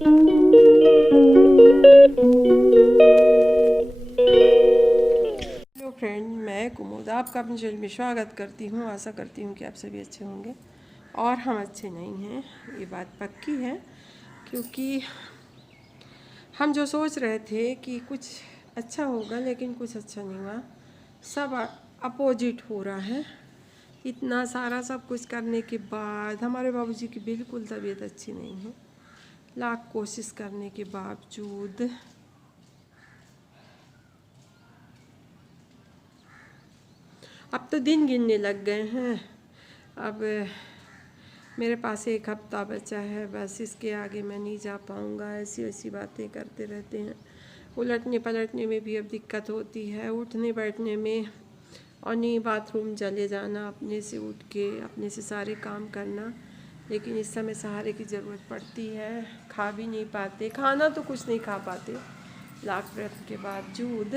Hello friend, मैं कुमुद आपका अपने चैनल में स्वागत करती हूँ। आशा करती हूँ कि आप सभी अच्छे होंगे और हम अच्छे नहीं हैं, ये बात पक्की है। क्योंकि हम जो सोच रहे थे कि कुछ अच्छा होगा, लेकिन कुछ अच्छा नहीं हुआ। सब अपोजिट हो रहा है। इतना सारा सब कुछ करने के बाद हमारे बाबूजी की बिल्कुल तबीयत अच्छी नहीं है। लाख कोशिश करने के बावजूद अब तो दिन गिनने लग गए हैं। अब मेरे पास एक हफ्ता बचा है, बस इसके आगे मैं नहीं जा पाऊँगा। ऐसी ऐसी बातें करते रहते हैं। उलटने पलटने में भी अब दिक्कत होती है, उठने बैठने में, और नहीं बाथरूम चले जाना, अपने से उठ के अपने से सारे काम करना। लेकिन इस समय सहारे की ज़रूरत पड़ती है। खा भी नहीं पाते, खाना तो कुछ नहीं खा पाते लाख प्रयत्न के बावजूद।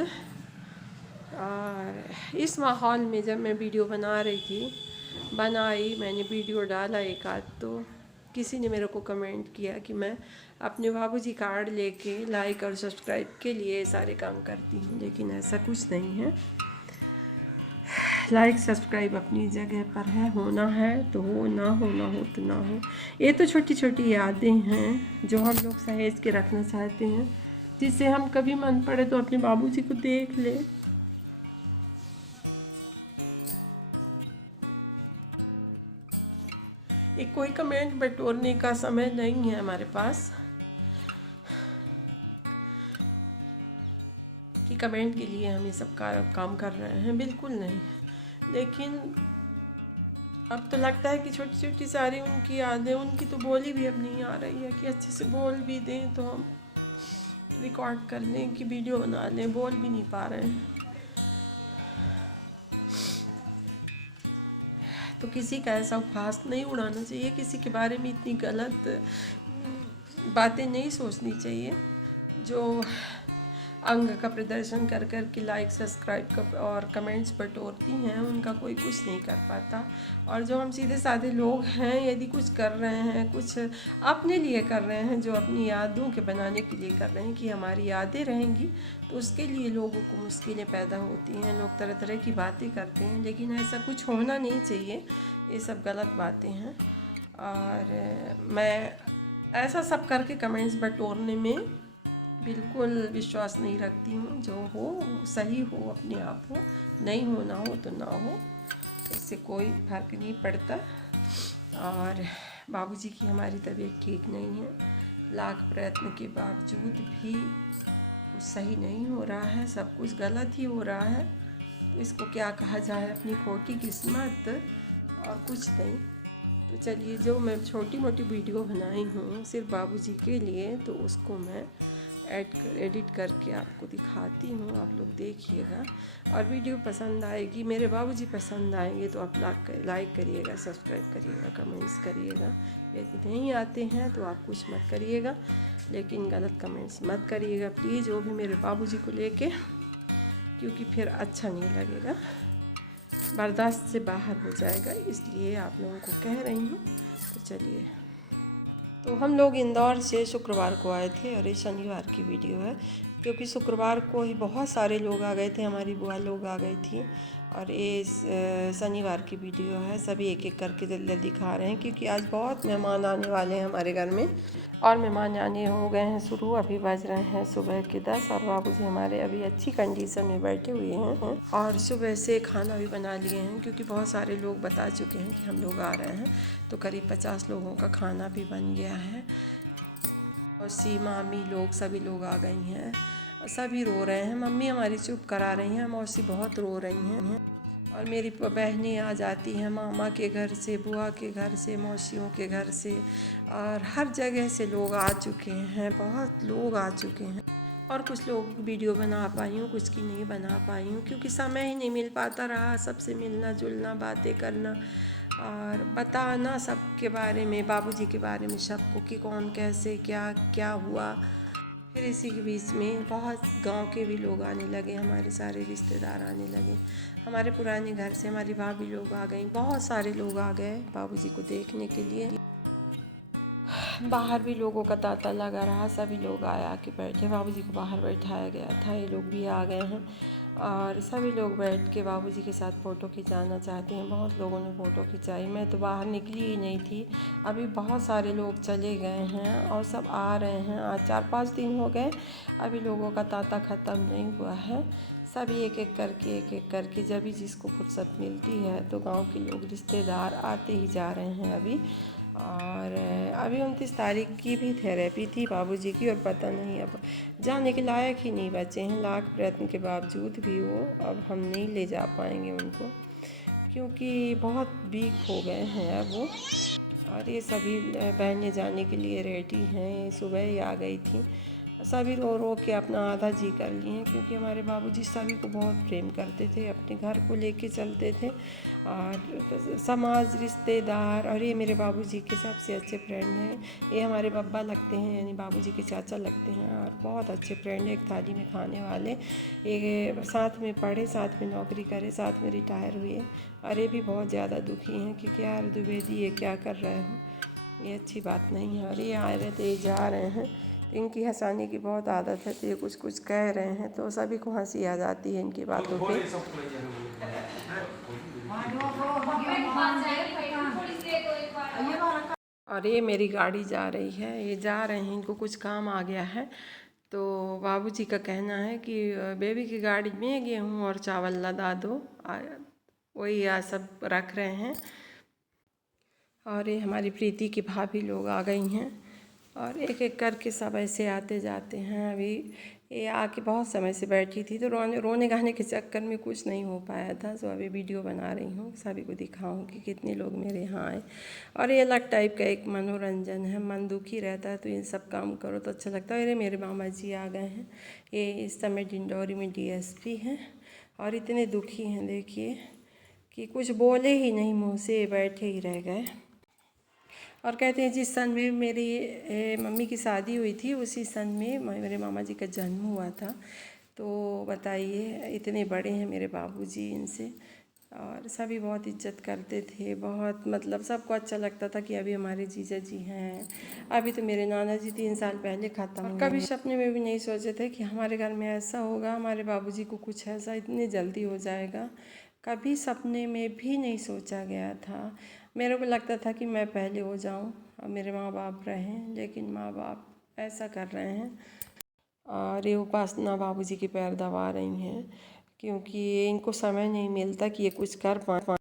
और इस माहौल में जब मैं वीडियो बना रही थी, मैंने वीडियो डाला एक आध, तो किसी ने मेरे को कमेंट किया कि मैं अपने बाबूजी कार्ड लेके लाइक और सब्सक्राइब के लिए सारे काम करती हूँ। लेकिन ऐसा कुछ नहीं है। लाइक सब्सक्राइब अपनी जगह पर है, होना है तो हो, ना होना हो तो ना हो। ये तो छोटी छोटी यादें हैं जो हम लोग सहेज के रखना चाहते हैं, जिससे हम कभी मन पड़े तो अपने बाबूजी को देख लें। एक कोई कमेंट बटोरने का समय नहीं है हमारे पास कि कमेंट के लिए हम ये सब काम कर रहे हैं, बिल्कुल नहीं। लेकिन अब तो लगता है कि छोटी छोटी सारी उनकी यादें, उनकी तो बोली भी अब नहीं आ रही है कि अच्छे से बोल भी दें तो हम रिकॉर्ड कर लें, कि वीडियो बना लें, बोल भी नहीं पा रहे हैं। तो किसी का ऐसा उपहास नहीं उड़ाना चाहिए, किसी के बारे में इतनी गलत बातें नहीं सोचनी चाहिए। जो अंग का प्रदर्शन कर कर के लाइक सब्सक्राइब और कमेंट्स बटोरती हैं, उनका कोई कुछ नहीं कर पाता। और जो हम सीधे साधे लोग हैं, यदि कुछ कर रहे हैं, कुछ अपने लिए कर रहे हैं, जो अपनी यादों के बनाने के लिए कर रहे हैं कि हमारी यादें रहेंगी, तो उसके लिए लोगों को मुश्किलें पैदा होती हैं। लोग तरह तरह की बातें करते हैं, लेकिन ऐसा कुछ होना नहीं चाहिए। ये सब गलत बातें हैं। और मैं ऐसा सब करके कमेंट्स बटोरने में बिल्कुल विश्वास नहीं रखती हूँ। जो हो सही हो, अपने आप हो, नहीं होना हो तो ना हो, इससे कोई फर्क नहीं पड़ता। और बाबूजी की हमारी तबीयत ठीक नहीं है, लाख प्रयत्न के बावजूद भी कुछ सही नहीं हो रहा है, सब कुछ गलत ही हो रहा है। तो इसको क्या कहा जाए, अपनी खोटी किस्मत और कुछ नहीं। तो चलिए, जो मैं छोटी मोटी वीडियो बनाई हूँ सिर्फ बाबूजी के लिए, तो उसको मैं एडिट करके आपको दिखाती हूँ। आप लोग देखिएगा और वीडियो पसंद आएगी, मेरे बाबूजी पसंद आएंगे तो आप लाइक करिएगा, सब्सक्राइब करिएगा, कमेंट्स करिएगा। यदि नहीं आते हैं तो आप कुछ मत करिएगा, लेकिन गलत कमेंट्स मत करिएगा प्लीज़, वो भी मेरे बाबूजी को लेके, क्योंकि फिर अच्छा नहीं लगेगा, बर्दाश्त से बाहर हो जाएगा। इसलिए आप लोगों को कह रही हूँ। तो चलिए, तो हम लोग इंदौर से शुक्रवार को आए थे, और ये शनिवार की वीडियो है, क्योंकि शुक्रवार को ही बहुत सारे लोग आ गए थे, हमारी बुआ लोग आ गई थी। और ये शनिवार की वीडियो है। सभी एक एक करके जल्दी जल्दी दिखा रहे हैं, क्योंकि आज बहुत मेहमान आने वाले हैं हमारे घर में, और मेहमान आने हो गए हैं शुरू। अभी बज रहे हैं सुबह के 10, और बाबूजी हमारे अभी अच्छी कंडीशन में बैठे हुए हैं, और सुबह से खाना भी बना लिए हैं, क्योंकि बहुत सारे लोग बता चुके हैं कि हम लोग आ रहे हैं। तो करीब 50 लोगों का खाना भी बन गया है, और सी मामी लोग सभी लोग आ गई हैं। सभी रो रहे हैं, मम्मी हमारी चुप करा रही हैं, मौसी बहुत रो रही हैं, और मेरी बहनें आ जाती हैं मामा के घर से, बुआ के घर से, मौसियों के घर से, और हर जगह से लोग आ चुके हैं, बहुत लोग आ चुके हैं। और कुछ लोग वीडियो बना पाई हूँ, कुछ की नहीं बना पाई हूँ, क्योंकि समय ही नहीं मिल पाता रहा सबसे मिलना जुलना, बातें करना और बताना सबके बारे में, बाबूजी के बारे में सबको, कि कौन कैसे क्या क्या हुआ। फिर इसी के बीच में बहुत गांव के भी लोग आने लगे, हमारे सारे रिश्तेदार आने लगे, हमारे पुराने घर से हमारी भाभी लोग आ गई, बहुत सारे लोग आ गए बाबूजी को देखने के लिए। बाहर भी लोगों का तांता लगा रहा, सभी लोग आया के बैठे। बाबूजी को बाहर बैठाया गया था, ये लोग भी आ गए हैं और सभी लोग बैठ के बाबूजी के साथ फ़ोटो खिंचाना चाहते हैं। बहुत लोगों ने फ़ोटो खिंचाई, मैं तो बाहर निकली ही नहीं थी। अभी बहुत सारे लोग चले गए हैं और सब आ रहे हैं। आज 4-5 दिन हो गए, अभी लोगों का तांता ख़त्म नहीं हुआ है। सभी एक एक करके जब भी जिसको फुर्सत मिलती है तो गांव के लोग रिश्तेदार आते ही जा रहे हैं अभी। और अभी 29 तारीख की भी थेरेपी थी बाबूजी की, और पता नहीं अब जाने के लायक ही नहीं बचे हैं। लाख प्रयत्न के बावजूद भी वो अब हम नहीं ले जा पाएंगे उनको, क्योंकि बहुत वीक हो गए हैं अब वो। और ये सभी बहनें जाने के लिए रेडी हैं, सुबह ही आ गई थी। सभी रो रो के अपना आधा जी कर लिए हैं, क्योंकि हमारे बाबूजी सभी को बहुत प्रेम करते थे, अपने घर को लेके चलते थे। और समाज, रिश्तेदार, और ये मेरे बाबूजी के सबसे अच्छे फ्रेंड हैं। ये हमारे बब्बा लगते हैं, यानी बाबूजी के चाचा लगते हैं, और बहुत अच्छे फ्रेंड हैं, एक थाली में खाने वाले। ये साथ में पढ़े, साथ में नौकरी करे, साथ में रिटायर हुए। और ये भी बहुत ज़्यादा दुखी हैं कि क्या द्विवेदी ये क्या कर रहे हो, ये अच्छी बात नहीं है। और ये आ रहे थे, ये जा रहे हैं, इनकी हंसाने की बहुत आदत है, तो ये कुछ कुछ कह रहे हैं तो सभी को हंसी आ जाती है इनकी बातों पे। और ये मेरी गाड़ी जा रही है, ये जा रहे हैं, इनको कुछ काम आ गया है। तो बाबूजी का कहना है कि बेबी की गाड़ी में गेहूँ और चावल लदा दो, वही सब रख रहे हैं। और ये हमारी प्रीति की भाभी लोग आ गई हैं, और एक एक करके सब ऐसे आते जाते हैं। अभी ये आके बहुत समय से बैठी थी, तो रोने गाने के चक्कर में कुछ नहीं हो पाया था। तो अभी वीडियो बना रही हूँ, सभी को दिखाऊँ कि कितने लोग मेरे यहाँ आए। और ये अलग टाइप का एक मनोरंजन है, मन दुखी रहता है तो इन सब काम करो तो अच्छा लगता है। अरे मेरे मामा जी आ गए हैं, ये इस समय डिंडौरी में DSP हैं, और इतने दुखी हैं देखिए कि कुछ बोले ही नहीं, मुँह से बैठे ही रह गए। और कहते हैं जिस सन में मेरी मम्मी की शादी हुई थी, उसी सन में मेरे मामा जी का जन्म हुआ था। तो बताइए, इतने बड़े हैं मेरे बाबूजी इनसे, और सभी बहुत इज्जत करते थे, बहुत मतलब सबको अच्छा लगता था कि अभी हमारे जीजा जी हैं। अभी तो मेरे नाना जी 3 साल पहले ख़त्म हुए। कभी सपने में भी नहीं सोचे थे कि हमारे घर में ऐसा होगा, हमारे बाबूजी को कुछ ऐसा इतनी जल्दी हो जाएगा। कभी सपने में भी नहीं सोचा गया था। मेरे को लगता था कि मैं पहले हो जाऊं और मेरे माँ बाप रहें, लेकिन माँ बाप ऐसा कर रहे हैं। और ये उपासना बाबूजी के पैर दबा रही हैं, क्योंकि इनको समय नहीं मिलता कि ये कुछ कर पाएँ।